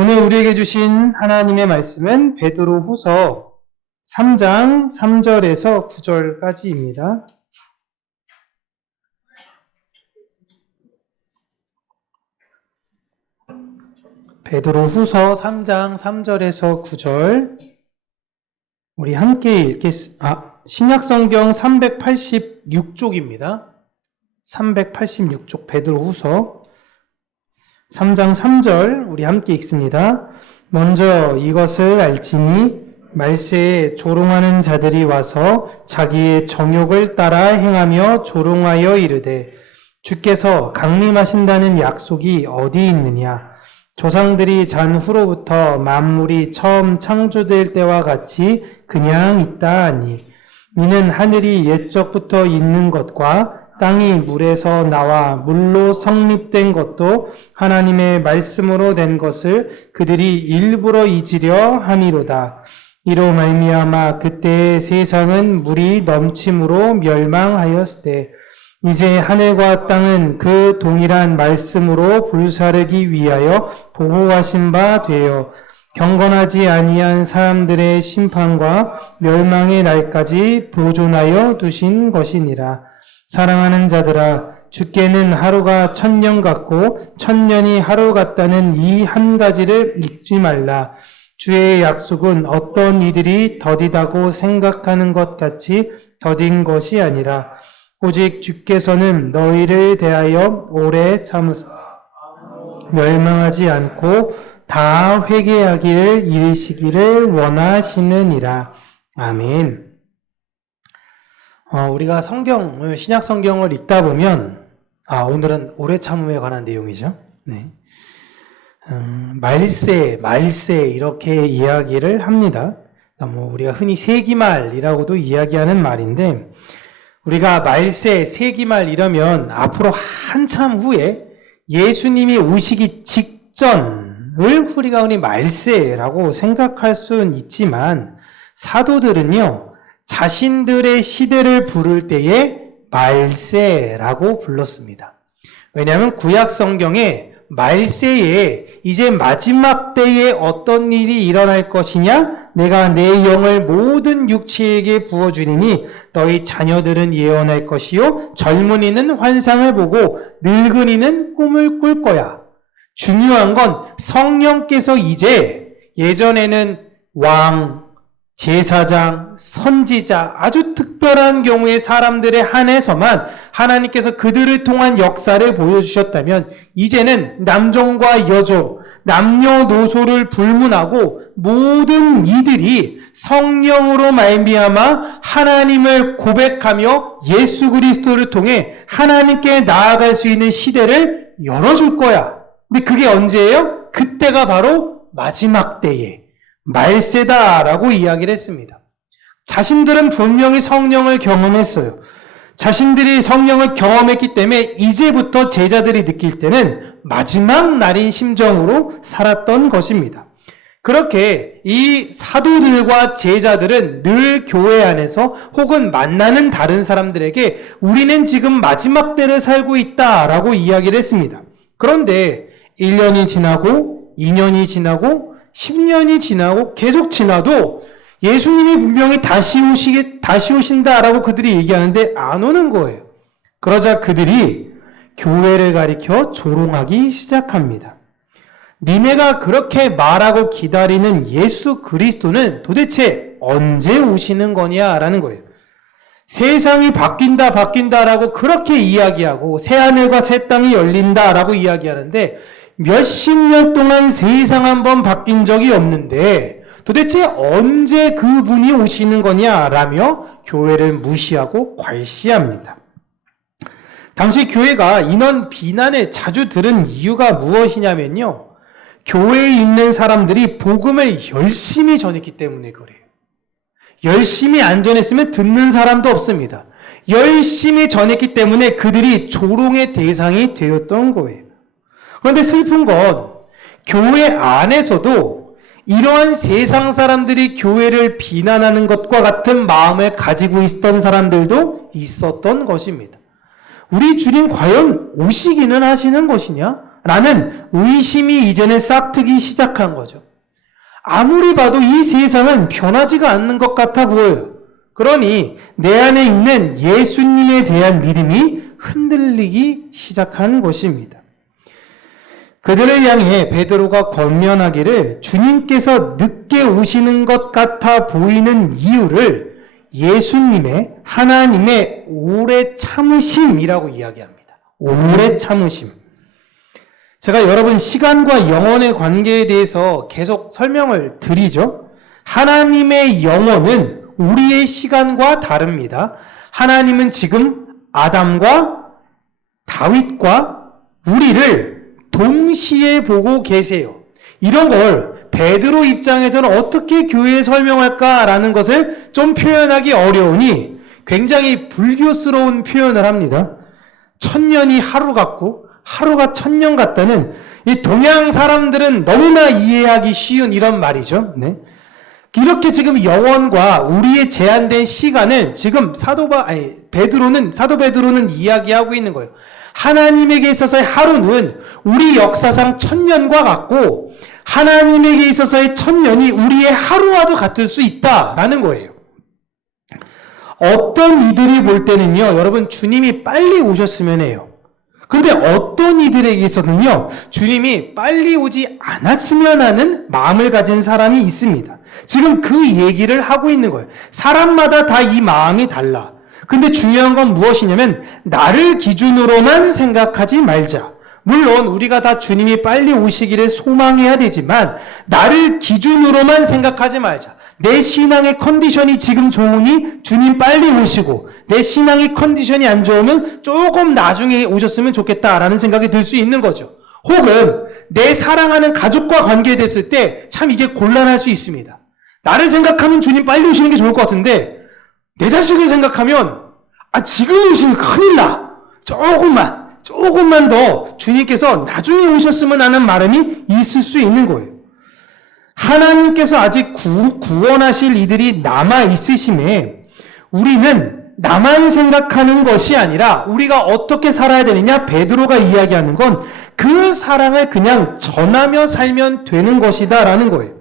오늘 우리에게 주신 하나님의 말씀은 베드로후서 3장 3절에서 9절까지입니다. 베드로후서 3장 3절에서 9절 우리 함께 읽겠습니다. 신약성경 386쪽입니다. 386쪽 베드로후서 3장 3절 우리 함께 읽습니다. 먼저 이것을 알지니 말세에 조롱하는 자들이 와서 자기의 정욕을 따라 행하며 조롱하여 이르되 주께서 강림하신다는 약속이 어디 있느냐? 조상들이 잔 후로부터 만물이 처음 창조될 때와 같이 그냥 있다 하니 이는 하늘이 옛적부터 있는 것과 땅이 물에서 나와 물로 성립된 것도 하나님의 말씀으로 된 것을 그들이 일부러 잊으려 함이로다. 이로 말미암아 그때의 세상은 물이 넘침으로 멸망하였을 때 이제 하늘과 땅은 그 동일한 말씀으로 불사르기 위하여 보호하신 바 되어 경건하지 아니한 사람들의 심판과 멸망의 날까지 보존하여 두신 것이니라. 사랑하는 자들아, 주께는 하루가 1000년 같고 1000년이 하루 같다는 이 한 가지를 잊지 말라. 주의 약속은 어떤 이들이 더디다고 생각하는 것 같이 더딘 것이 아니라 오직 주께서는 너희를 대하여 오래 참으사 멸망하지 않고 다 회개하기를 이르시기를 원하시느니라. 아멘. 우리가 신약 성경을 읽다 보면, 오늘은 오래 참음에 관한 내용이죠. 네. 말세, 이렇게 이야기를 합니다. 우리가 흔히 세기말이라고도 이야기하는 말인데, 우리가 말세, 세기말 이러면 앞으로 한참 후에 예수님이 오시기 직전을 우리가 흔히 말세라고 생각할 수는 있지만, 사도들은요, 자신들의 시대를 부를 때에 말세라고 불렀습니다. 왜냐하면 구약 성경에 말세에 이제 마지막 때에 어떤 일이 일어날 것이냐? 내가 내 영을 모든 육체에게 부어주리니 너희 자녀들은 예언할 것이요 젊은이는 환상을 보고 늙은이는 꿈을 꿀 거야. 중요한 건 성령께서 이제 예전에는 왕, 제사장, 선지자, 아주 특별한 경우의 사람들에 한해서만 하나님께서 그들을 통한 역사를 보여주셨다면 이제는 남종과 여종, 남녀노소를 불문하고 모든 이들이 성령으로 말미암아 하나님을 고백하며 예수 그리스도를 통해 하나님께 나아갈 수 있는 시대를 열어줄 거야. 근데 그게 언제예요? 그때가 바로 마지막 때에 말세다라고 이야기를 했습니다. 자신들은 분명히 성령을 경험했어요. 자신들이 성령을 경험했기 때문에 이제부터 제자들이 느낄 때는 마지막 날인 심정으로 살았던 것입니다. 그렇게 이 사도들과 제자들은 늘 교회 안에서 혹은 만나는 다른 사람들에게 우리는 지금 마지막 때를 살고 있다라고 이야기를 했습니다. 그런데 1년이 지나고 2년이 지나고 10년이 지나고 계속 지나도 예수님이 분명히 다시 오신다라고 그들이 얘기하는데 안 오는 거예요. 그러자 그들이 교회를 가리켜 조롱하기 시작합니다. 니네가 그렇게 말하고 기다리는 예수 그리스도는 도대체 언제 오시는 거냐라는 거예요. 세상이 바뀐다라고 그렇게 이야기하고 새하늘과 새 땅이 열린다라고 이야기하는데 몇십 년 동안 세상 한번 바뀐 적이 없는데 도대체 언제 그분이 오시는 거냐라며 교회를 무시하고 괄시합니다. 당시 교회가 이런 비난을 자주 들은 이유가 무엇이냐면요. 교회에 있는 사람들이 복음을 열심히 전했기 때문에 그래요. 열심히 안 전했으면 듣는 사람도 없습니다. 열심히 전했기 때문에 그들이 조롱의 대상이 되었던 거예요. 그런데 슬픈 건 교회 안에서도 이러한 세상 사람들이 교회를 비난하는 것과 같은 마음을 가지고 있었던 사람들도 있었던 것입니다. 우리 주님 과연 오시기는 하시는 것이냐? 라는 의심이 이제는 싹트기 시작한 거죠. 아무리 봐도 이 세상은 변하지가 않는 것 같아 보여요. 그러니 내 안에 있는 예수님에 대한 믿음이 흔들리기 시작한 것입니다. 그들을 향해 베드로가 권면하기를 주님께서 늦게 오시는 것 같아 보이는 이유를 예수님의 하나님의 오래 참으심이라고 이야기합니다. 오래 참으심. 제가 여러분 시간과 영혼의 관계에 대해서 계속 설명을 드리죠. 하나님의 영혼은 우리의 시간과 다릅니다. 하나님은 지금 아담과 다윗과 우리를 동시에 보고 계세요. 이런 걸 베드로 입장에서는 어떻게 교회에 설명할까라는 것을 좀 표현하기 어려우니 굉장히 불교스러운 표현을 합니다. 1000년이 하루 같고 하루가 1000년 같다는 이 동양 사람들은 너무나 이해하기 쉬운 이런 말이죠. 네. 이렇게 지금 영혼과 우리의 제한된 시간을 지금 사도 베드로는 이야기하고 있는 거예요. 하나님에게 있어서의 하루는 우리 역사상 1000년과 같고 하나님에게 있어서의 1000년이 우리의 하루와도 같을 수 있다라는 거예요. 어떤 이들이 볼 때는요, 여러분 주님이 빨리 오셨으면 해요. 근데 어떤 이들에게 있어서는요, 주님이 빨리 오지 않았으면 하는 마음을 가진 사람이 있습니다. 지금 그 얘기를 하고 있는 거예요. 사람마다 다 이 마음이 달라. 근데 중요한 건 무엇이냐면 나를 기준으로만 생각하지 말자. 물론 우리가 다 주님이 빨리 오시기를 소망해야 되지만 나를 기준으로만 생각하지 말자. 내 신앙의 컨디션이 지금 좋으니 주님 빨리 오시고 내 신앙의 컨디션이 안 좋으면 조금 나중에 오셨으면 좋겠다라는 생각이 들 수 있는 거죠. 혹은 내 사랑하는 가족과 관계됐을 때 참 이게 곤란할 수 있습니다. 나를 생각하면 주님 빨리 오시는 게 좋을 것 같은데 내 자식을 생각하면 지금 오시면 큰일 나. 조금만 더 주님께서 나중에 오셨으면 하는 마음이 있을 수 있는 거예요. 하나님께서 아직 구원하실 이들이 남아있으심에 우리는 나만 생각하는 것이 아니라 우리가 어떻게 살아야 되느냐, 베드로가 이야기하는 건 그 사랑을 그냥 전하며 살면 되는 것이다 라는 거예요.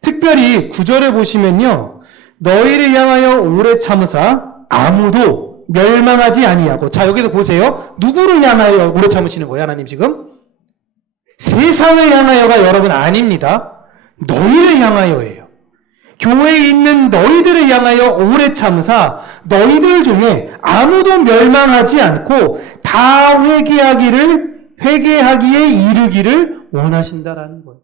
특별히 9절에 보시면요, 너희를 향하여 오래 참으사 아무도 멸망하지 아니하고. 자, 여기도 보세요. 누구를 향하여 오래 참으시는 거예요, 하나님 지금? 세상을 향하여가 여러분 아닙니다. 너희를 향하여예요. 교회에 있는 너희들을 향하여 오래 참으사 너희들 중에 아무도 멸망하지 않고 다 회개하기에 이르기를 원하신다라는 거예요.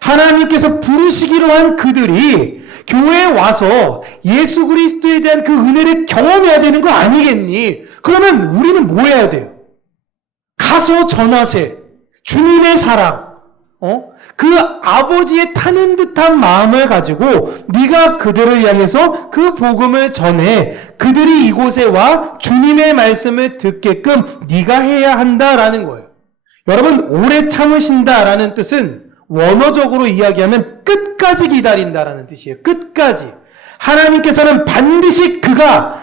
하나님께서 부르시기로 한 그들이 교회에 와서 예수 그리스도에 대한 그 은혜를 경험해야 되는 거 아니겠니? 그러면 우리는 뭐 해야 돼요? 가서 전하세. 주님의 사랑. 그 아버지의 타는 듯한 마음을 가지고 네가 그들을 향해서 그 복음을 전해 그들이 이곳에 와 주님의 말씀을 듣게끔 네가 해야 한다라는 거예요. 여러분, 오래 참으신다라는 뜻은 원어적으로 이야기하면 끝까지 기다린다라는 뜻이에요. 끝까지. 하나님께서는 반드시 그가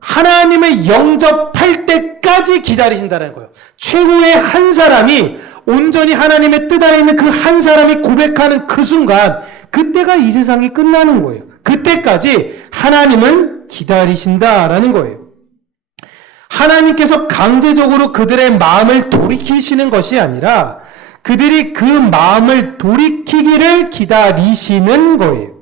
하나님을 영접할 때까지 기다리신다는 거예요. 최후의 한 사람이 온전히 하나님의 뜻 안에 있는 그 한 사람이 고백하는 그 순간, 그때가 이 세상이 끝나는 거예요. 그때까지 하나님은 기다리신다라는 거예요. 하나님께서 강제적으로 그들의 마음을 돌이키시는 것이 아니라 그들이 그 마음을 돌이키기를 기다리시는 거예요.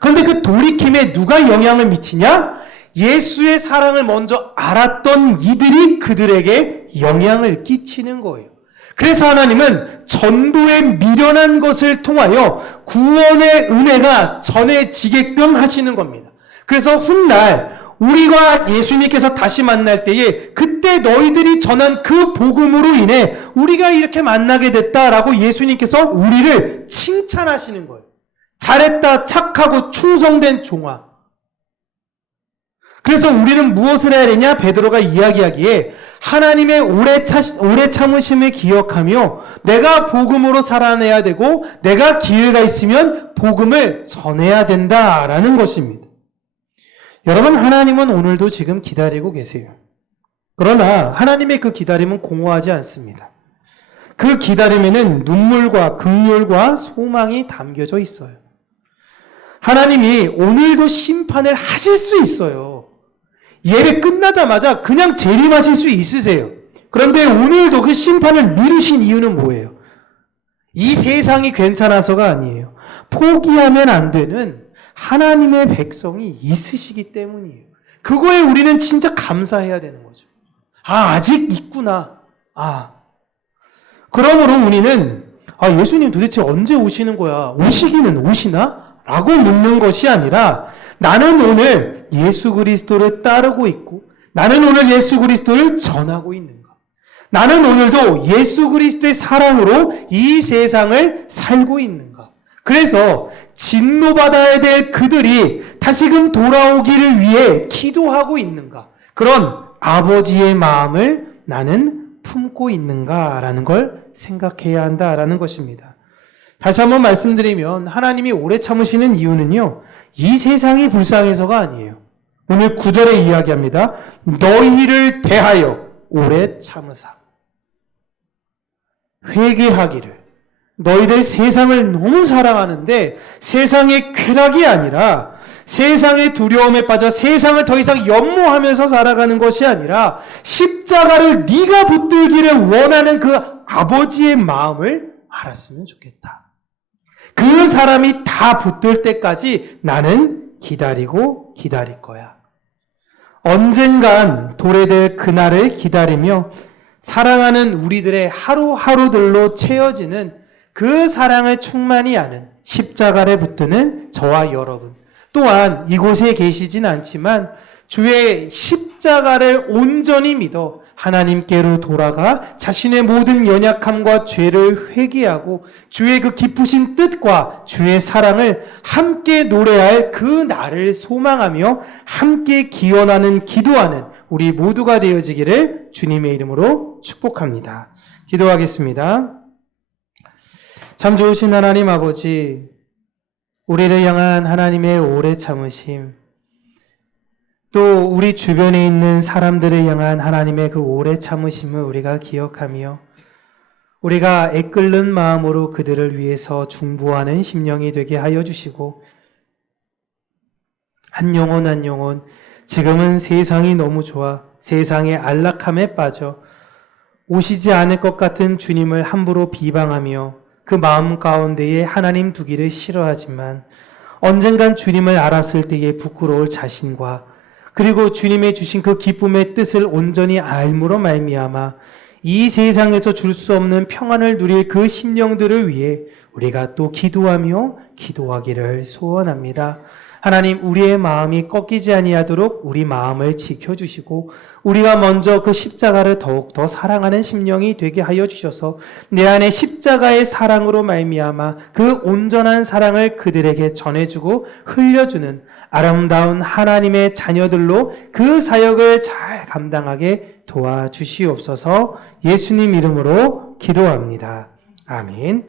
그런데 그 돌이킴에 누가 영향을 미치냐? 예수의 사랑을 먼저 알았던 이들이 그들에게 영향을 끼치는 거예요. 그래서 하나님은 전도에 미련한 것을 통하여 구원의 은혜가 전해지게끔 하시는 겁니다. 그래서 훗날 우리가 예수님께서 다시 만날 때에 그때 너희들이 전한 그 복음으로 인해 우리가 이렇게 만나게 됐다라고 예수님께서 우리를 칭찬하시는 거예요. 잘했다, 착하고 충성된 종아. 그래서 우리는 무엇을 해야 되냐? 베드로가 이야기하기에 하나님의 오래 참으심을 기억하며 내가 복음으로 살아내야 되고 내가 기회가 있으면 복음을 전해야 된다라는 것입니다. 여러분, 하나님은 오늘도 지금 기다리고 계세요. 그러나 하나님의 그 기다림은 공허하지 않습니다. 그 기다림에는 눈물과 긍휼과 소망이 담겨져 있어요. 하나님이 오늘도 심판을 하실 수 있어요. 예배 끝나자마자 그냥 재림하실 수 있으세요. 그런데 오늘도 그 심판을 미루신 이유는 뭐예요? 이 세상이 괜찮아서가 아니에요. 포기하면 안 되는 하나님의 백성이 있으시기 때문이에요. 그거에 우리는 진짜 감사해야 되는 거죠. 아직 있구나. 그러므로 우리는 예수님 도대체 언제 오시는 거야? 오시기는 오시나? 라고 묻는 것이 아니라 나는 오늘 예수 그리스도를 따르고 있고 나는 오늘 예수 그리스도를 전하고 있는가? 나는 오늘도 예수 그리스도의 사랑으로 이 세상을 살고 있는가? 그래서 진노받아야 될 그들이 다시금 돌아오기를 위해 기도하고 있는가? 그런 아버지의 마음을 나는 품고 있는가라는 걸 생각해야 한다라는 것입니다. 다시 한번 말씀드리면 하나님이 오래 참으시는 이유는요, 이 세상이 불쌍해서가 아니에요. 오늘 9절에 이야기합니다. 너희를 대하여 오래 참으사. 회개하기를. 너희들 세상을 너무 사랑하는데 세상의 쾌락이 아니라 세상의 두려움에 빠져 세상을 더 이상 연모하면서 살아가는 것이 아니라 십자가를 네가 붙들기를 원하는 그 아버지의 마음을 알았으면 좋겠다. 그 사람이 다 붙들 때까지 나는 기다리고 기다릴 거야. 언젠간 도래될 그날을 기다리며 사랑하는 우리들의 하루하루들로 채워지는 그 사랑을 충만히 아는 십자가를 붙드는 저와 여러분, 또한 이곳에 계시진 않지만 주의 십자가를 온전히 믿어 하나님께로 돌아가 자신의 모든 연약함과 죄를 회개하고 주의 그 깊으신 뜻과 주의 사랑을 함께 노래할 그 날을 소망하며 함께 기원하는 기도하는 우리 모두가 되어지기를 주님의 이름으로 축복합니다. 기도하겠습니다. 참 좋으신 하나님 아버지, 우리를 향한 하나님의 오래 참으심, 또 우리 주변에 있는 사람들을 향한 하나님의 그 오래 참으심을 우리가 기억하며 우리가 애끓는 마음으로 그들을 위해서 중보하는 심령이 되게 하여 주시고, 한 영혼 한 영혼 지금은 세상이 너무 좋아 세상의 안락함에 빠져 오시지 않을 것 같은 주님을 함부로 비방하며 그 마음 가운데에 하나님 두기를 싫어하지만 언젠간 주님을 알았을 때의 부끄러울 자신과 그리고 주님의 주신 그 기쁨의 뜻을 온전히 알므로 말미암아 이 세상에서 줄 수 없는 평안을 누릴 그 심령들을 위해 우리가 또 기도하며 기도하기를 소원합니다. 하나님, 우리의 마음이 꺾이지 아니하도록 우리 마음을 지켜주시고 우리가 먼저 그 십자가를 더욱더 사랑하는 심령이 되게 하여 주셔서 내 안에 십자가의 사랑으로 말미암아 그 온전한 사랑을 그들에게 전해주고 흘려주는 아름다운 하나님의 자녀들로 그 사역을 잘 감당하게 도와주시옵소서. 예수님 이름으로 기도합니다. 아멘.